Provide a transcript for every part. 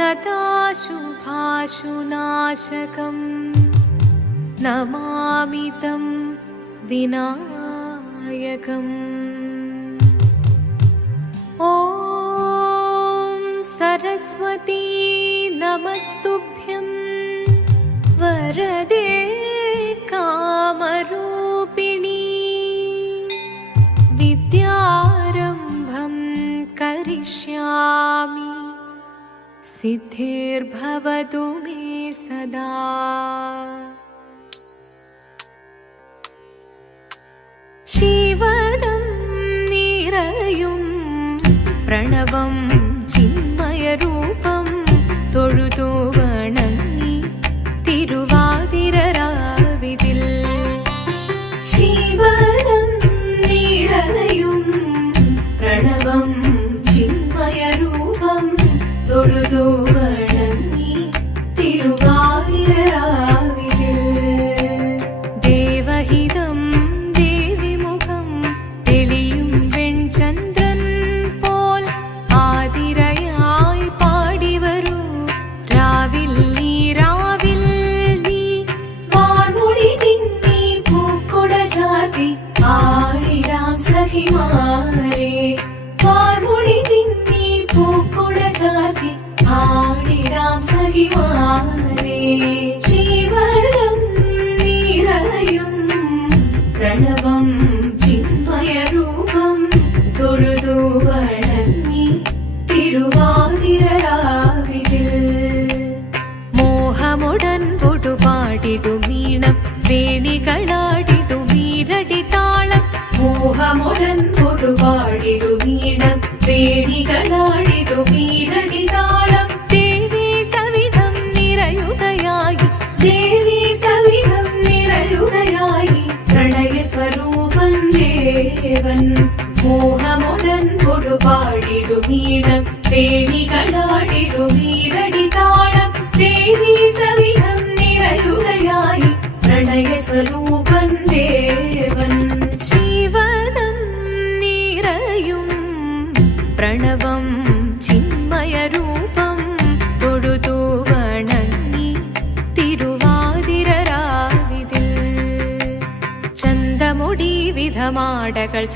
नताशुभाशुनाशकम् नमामि तं विनायकम्। ॐ सरस्वती नमस्तुभ्यं वरदे सिद्धिर्भवतु मे सदा शिवदं निरयुं प्रणवं चिन्मयरूप தொழுதோ പ്രണവം ചിന്മയരൂപം തൊഴുതു വണങ്ങി മോഹമുടൻ പൊടുപാടിടുമീണം വേണികളാടിടുമീരടി താളം. മോഹമുടൻ പൊടുപാടിടുമീണം വേണികളാടിടുമീരടി താളം. കൊടുപാടിടുമീണം വേണികളാടിടുമീരടി താളം. ദേവി സവിധം നിറയുകയായി പ്രണയ സ്വരൂപൻ ദേവൻ. ശിവനം നിറയും പ്രണവം ചിന്മയരൂപം തൊഴുതു വണങ്ങി തിരുവാതിരരാവിതിൽ.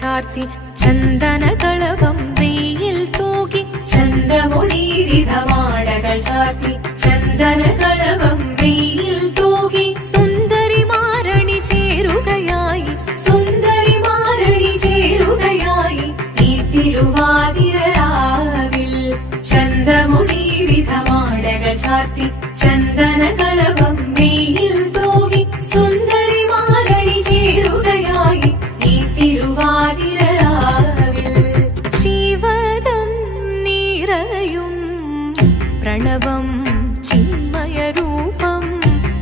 ചാർത്തി ചന്ദനകളവം വെയിൽ തൂകി ചന്തമുടി ചാത്തി ചന്ദനകളവം തൂകി സുന്ദരി മാരണി ചേരുകയായി. സുന്ദരി വിധമാടകൾ ചന്ദനകളവം நிலையும் பிரணவம் சின்மய ரூபம்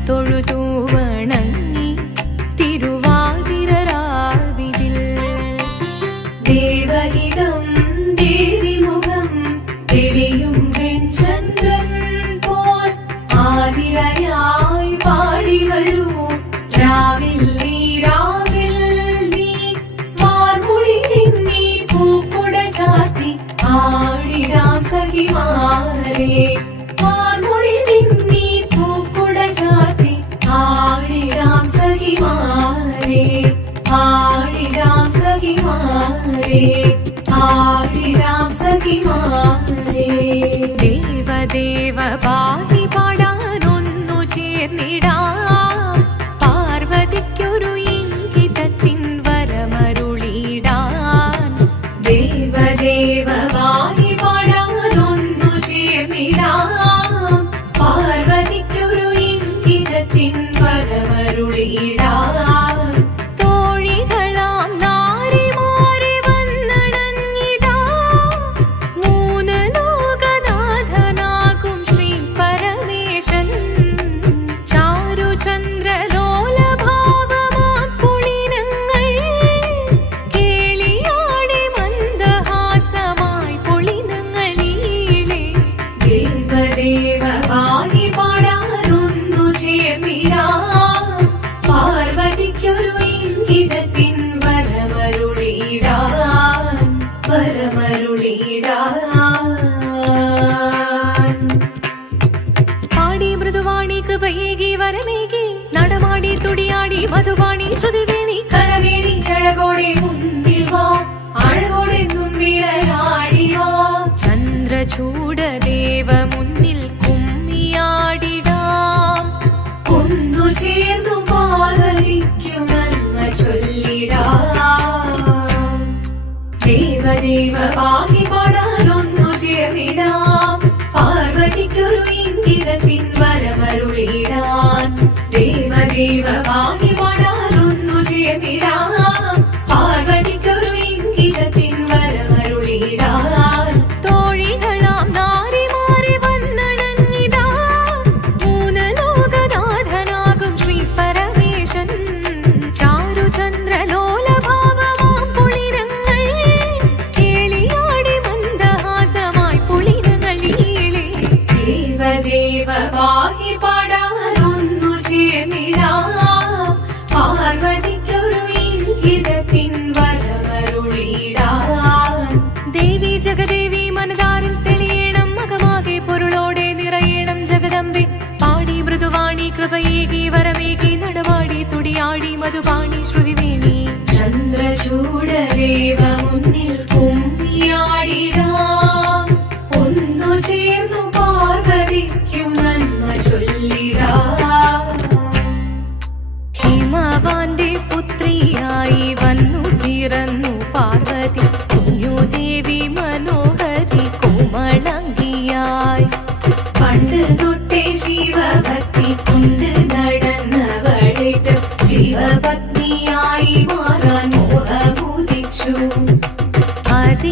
தொழுதூவணங்கி திருவாதிரராவிதில் தேவகிதம் தேதிமுகம் தெளியும் வெண்சந்திரன் போல் ஆதிரையாய் பாடி வரும் സഖിമാരെ സഖിമാരെ ദേവദേവ പാടി പാടാനൊന്നു ചേർന്നിടാം. ദേവദേവ പാകി പാടാനൊന്നു ചേർന്നിടാം. പാർവതിക്കൊരു ഇംഗിതത്തിൻ വരമരുളിടാൻ ദേവദേവ പാകി ചന്ദ്രചൂടദേവ മുന്നിൽ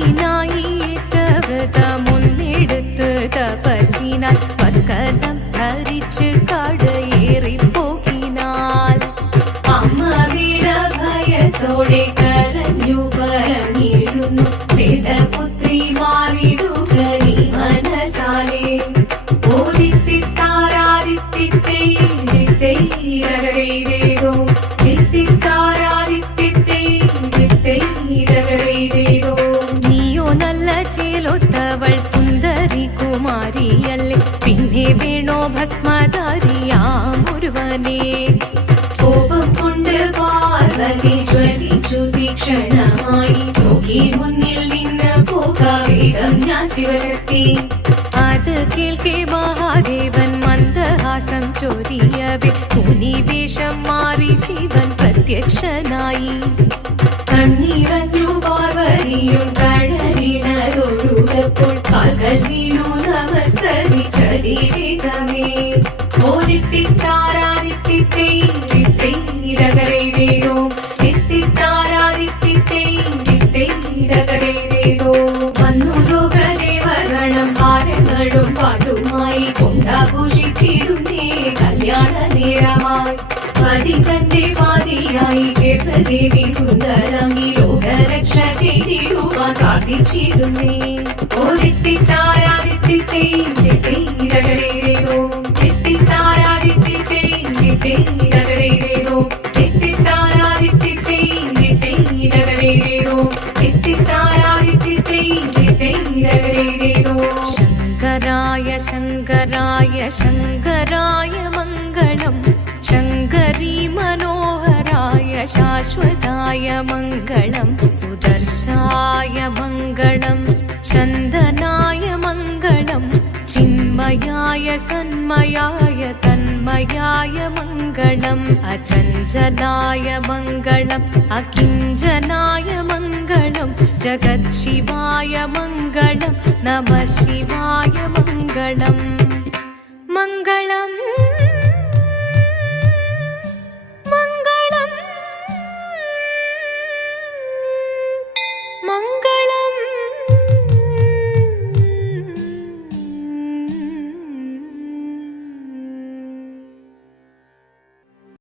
தீனாயிற்ற விரதம் முன்னெடுத்து தபசினால் பக்கதம் தரிச்சு വേണോ ഭസ്മധാരിയാം ഒരുവനെ കോപം കൊണ്ട് പാർവതി ജ്വലിച്ചു തീക്ഷണമായി നോക്കി മുന്നിൽ നിന്ന് പോകാവേഗം ഞാൻ ശിവശക്തി അത് കേൾക്കെ മഹാദേവൻ മന്ദഹാസം ചൊരിയവേ മുനിവേഷം മാറി ശിവൻ പ്രത്യക്ഷനായി കണ്ണീറഞ്ഞു പാർവതിയും കഴലിനതൊഴുകപ്പോൾ കാൽകൾ വീണു നേരമായി പതി തന്റെ പാതിയായി ചേർന്ന ദേവി സുന്ദരങ്ങി ലോകരക്ഷ ചെയ്തിടുവാൻ പ്രാർത്ഥിച്ചിടുന്നേ ഓദിത്തിത്താരാദിത്തിത്തേരകരേതോ ദിത്തിത്താരാദിത്തിത്തേരകരേതോ ദിത്തിത്താരാദിത്തിത്തേരകരേതോ ദിത്തിത്താരാദിത്തിത്തേരകരേതോ ശങ്കരായ ശങ്കരായ ശങ്കരായ सुदर्शनाय मङ्गलं सुदर्शाय मङ्गलं चन्दनाय मङ्गलं चिन्मयाय सन्मयाय तन्मयाय मङ्गलम् अचञ्चलाय मङ्गलम् अकिञ्जनाय मङ्गलं जगत्शिवाय मङ्गलं नमः शिवाय मङ्गलम् मङ्गलम्